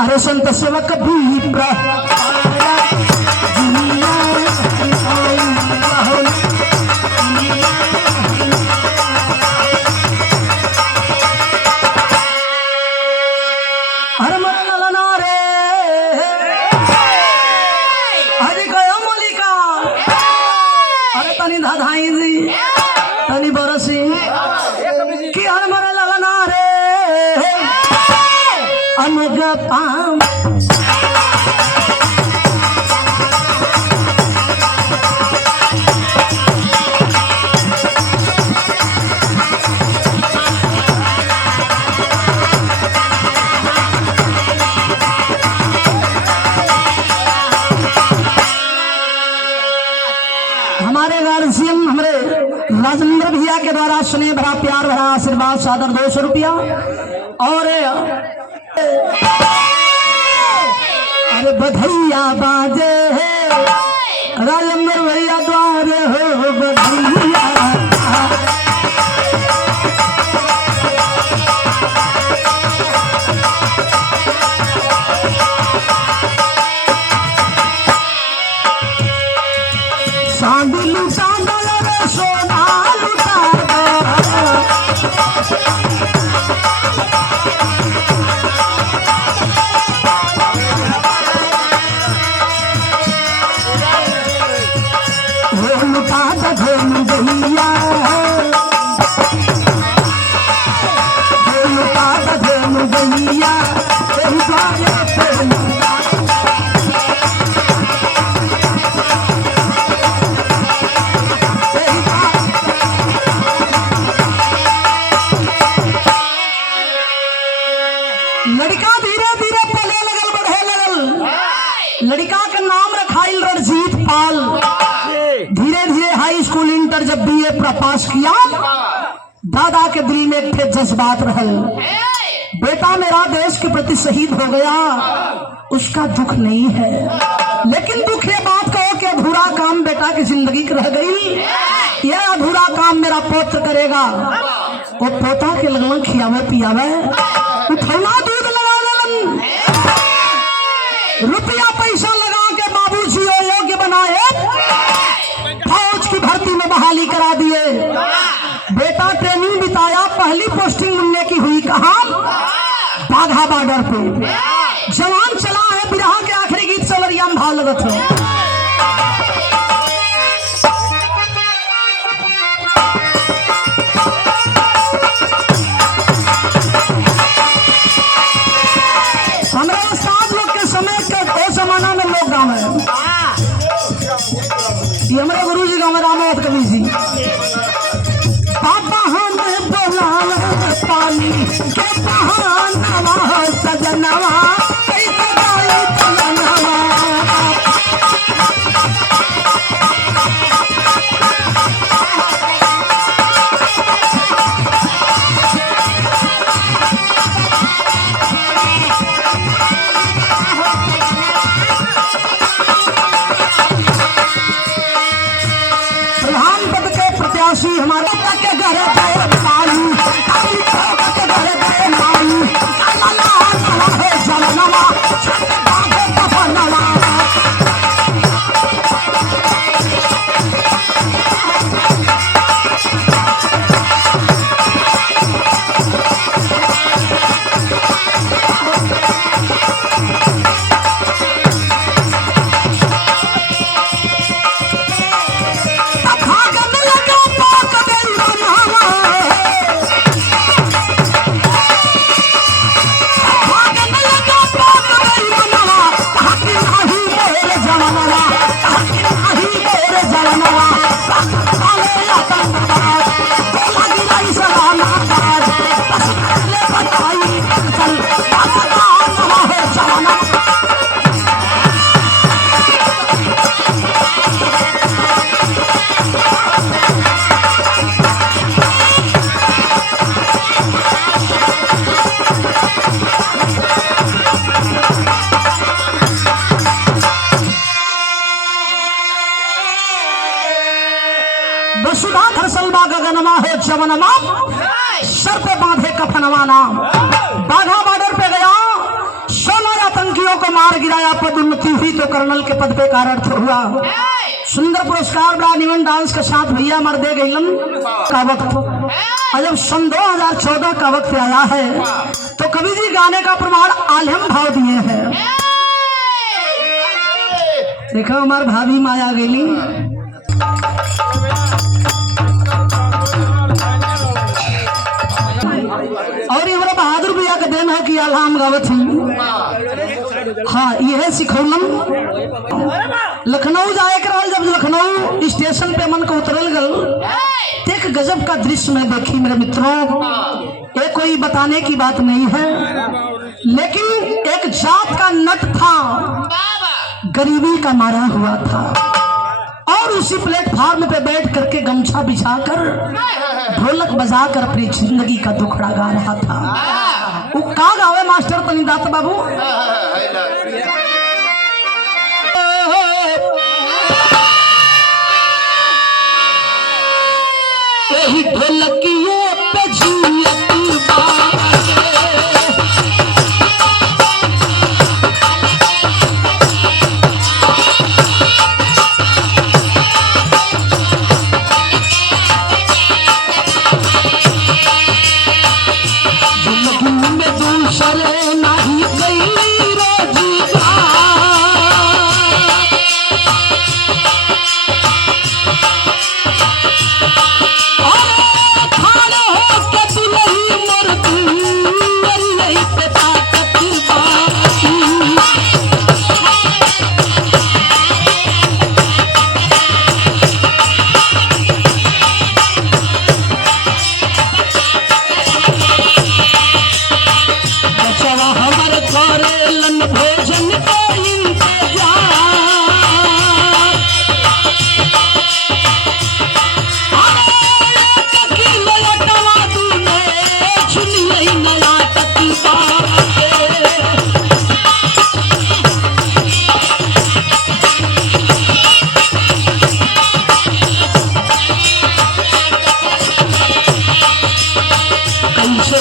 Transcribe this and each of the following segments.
अरे संत सेवक भी राजेंद्र भैया के द्वारा स्नेह भरा प्यार भरा आशीर्वाद सादर 200 रुपया और अरे बधैया बाजे राजेंद्र भैया द्वारे हो बधैया सांदलू सांदल सोना लड़का धीरे धीरे पले लगल बढ़े लगल। लड़का का नाम रखाइल रणजीत पाल। धीरे धीरे हाई स्कूल इंटर जब बीए पास किया, दादा के दिल में एक जज्बात रहल, बेटा मेरा देश के प्रति शहीद हो गया, उसका दुख नहीं है, लेकिन दुख ये बात कहो कि अधूरा काम बेटा की जिंदगी रह गई, यह अधूरा काम मेरा पौत्र करेगा। वो पोता के लगन खियावे पियावे, उठौना दूध लगा देलन, रुपया पैसा लगा के बाबूजी योग्य बनाए, फौज की भर्ती में बहाली करा दिए। बेटा ट्रेनिंग बिताया, पहली पोस्टिंग मुन्ने की हुई कहाँ? बाघा बॉर्डर पे। जवान चला है, बिरहा के आखिरी गीत सलरिया में भाव लगत है। हमारे उस्ताद लोग के समय के वो जमाना में लोग गाँव है, ये हमारे गुरु जी गाँव रामवत कवि जी। पापा हमें बोला पानी के बहाना सजनवा हमारे के घर वसुधाधर सलमा गगनमा हो जवनमा, सर पे बांधे कफनवा नाम। बाघा बॉर्डर पे गया, सोना या पुरस्कार गिराया, पदोन्नति हुई तो कर्नल के पद पे कार्यरत हुआ। सुंदर पुरस्कार बड़ा निमन डांस के साथ भैया मर दे गईलन का वक्त। और जब सन 2014 का वक्त आया है तो कवि जी गाने का प्रमाण आलम भाव दिए हैं। देखो हमार भाभी माया गेली, और ये बहादुर भैया का देन है कि आलम गावत ही। हाँ यह सिखौलम लखनऊ जाए के रहल, जब लखनऊ स्टेशन पे मन को उतरल गल एक गजब का दृश्य में देखी मेरे मित्रों। ये कोई बताने की बात नहीं है, लेकिन एक जात का नट था, गरीबी का मारा हुआ था, और उसी प्लेटफार्म पे बैठ करके गमछा बिछाकर ढोलक बजाकर अपनी जिंदगी का दुखड़ा गा रहा था। वो का गावे मास्टर तनी दात बाबू? यही ढोलकिए पे झूलती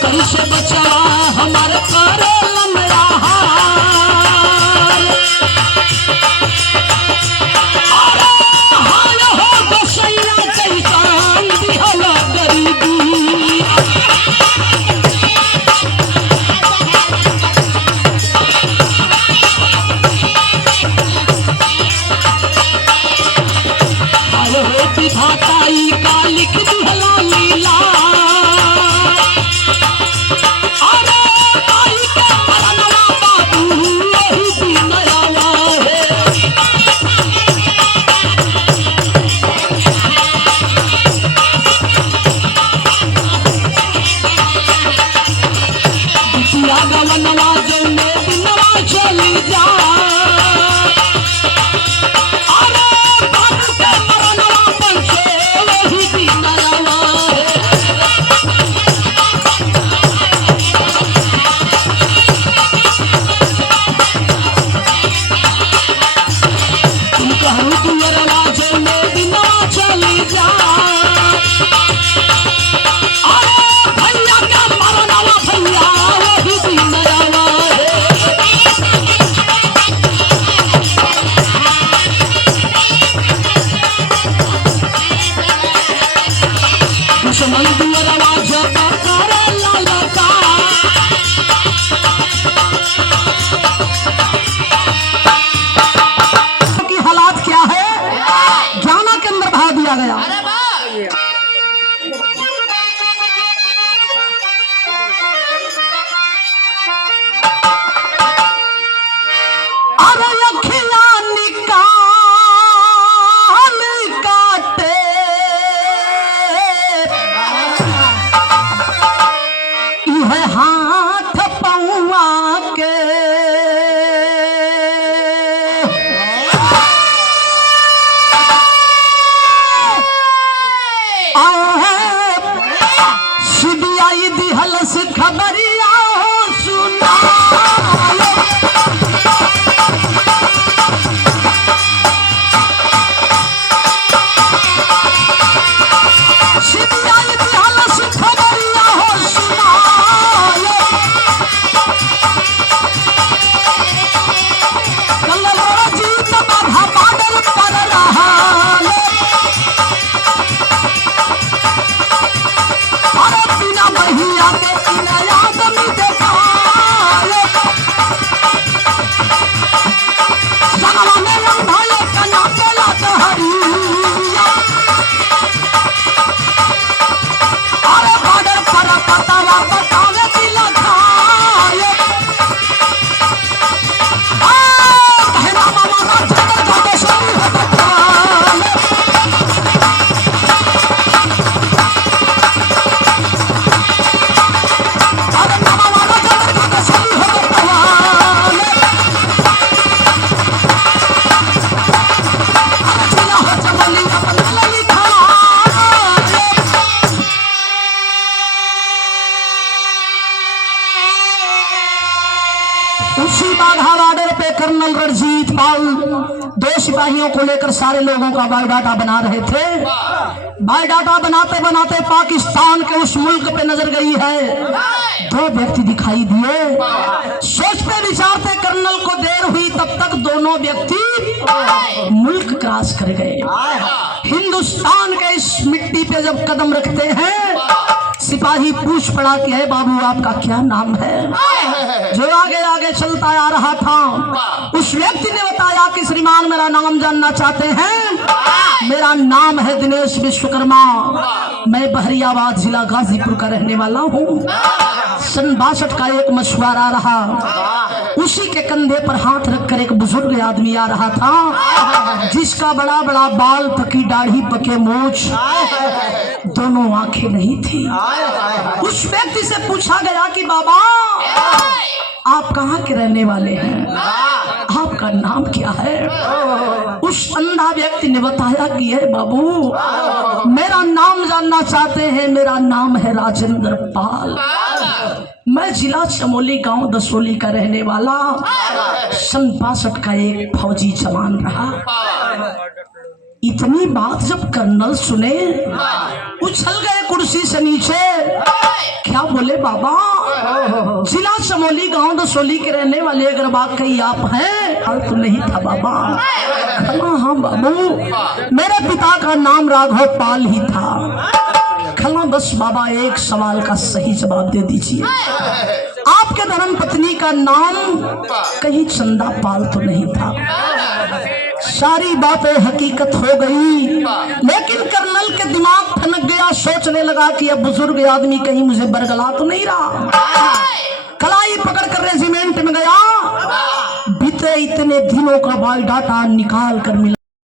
कैसे बचा हमारे उसी बाघा बॉर्डर पे कर्नल रणजीत पाल 2 सिपाहियों को लेकर सारे लोगों का बायोडाटा बना रहे थे। बायोडाटा बनाते बनाते पाकिस्तान के उस मुल्क पे नजर गई है। 2 व्यक्ति दिखाई दिए। सोचते विचारते कर्नल को देर हुई, तब तक दोनों व्यक्ति मुल्क क्रॉस कर गए। हिंदुस्तान के इस मिट्टी पे जब कदम रखते हैं, सिपाही पूछ पड़ा कि है बाबू आपका क्या नाम है। जो आगे आगे चलता आ रहा था उस व्यक्ति ने बताया कि श्रीमान मेरा नाम जानना चाहते हैं। मेरा नाम है दिनेश विश्वकर्मा, मैं बहरियाबाद जिला गाजीपुर का रहने वाला हूँ। सन 62 का एक मछुआरा रहा, उसी के कंधे पर हाथ रखकर एक बुजुर्ग आदमी आ रहा था, जिसका बड़ा बड़ा बाल, पकी दाढ़ी, पके मूंछ, दोनों आंखें नहीं थी। उस व्यक्ति से पूछा गया कि बाबा आप कहाँ के रहने वाले हैं, आपका नाम क्या है। उस अंधा व्यक्ति ने बताया कि है बाबू मेरा नाम जानना चाहते हैं, मेरा नाम है राजेंद्र पाल, मैं जिला चमोली गांव दसोली का रहने वाला सन 62 का एक फौजी जवान रहा। इतनी बात जब कर्नल सुने उछल गए कुर्सी से नीचे। क्या बोले बाबा, जिला चमोली गांव दसोली के रहने वाले अगर वाकई आप हैं? तो नहीं था बाबा। हाँ बाबू, मेरे पिता का नाम राघव पाल ही था। खला बस बाबा एक सवाल का सही जवाब दे दीजिए, आपके धर्म पत्नी का नाम कहीं चंदा पाल तो नहीं था? सारी बातें हकीकत हो गई, लेकिन कर्नल के दिमाग ठनक गया। सोचने लगा कि अब बुजुर्ग आदमी कहीं मुझे बरगला तो नहीं रहा। कलाई पकड़कर रेजिमेंट में गया। बीते इतने दिनों का बायोडाटा निकाल कर मिला।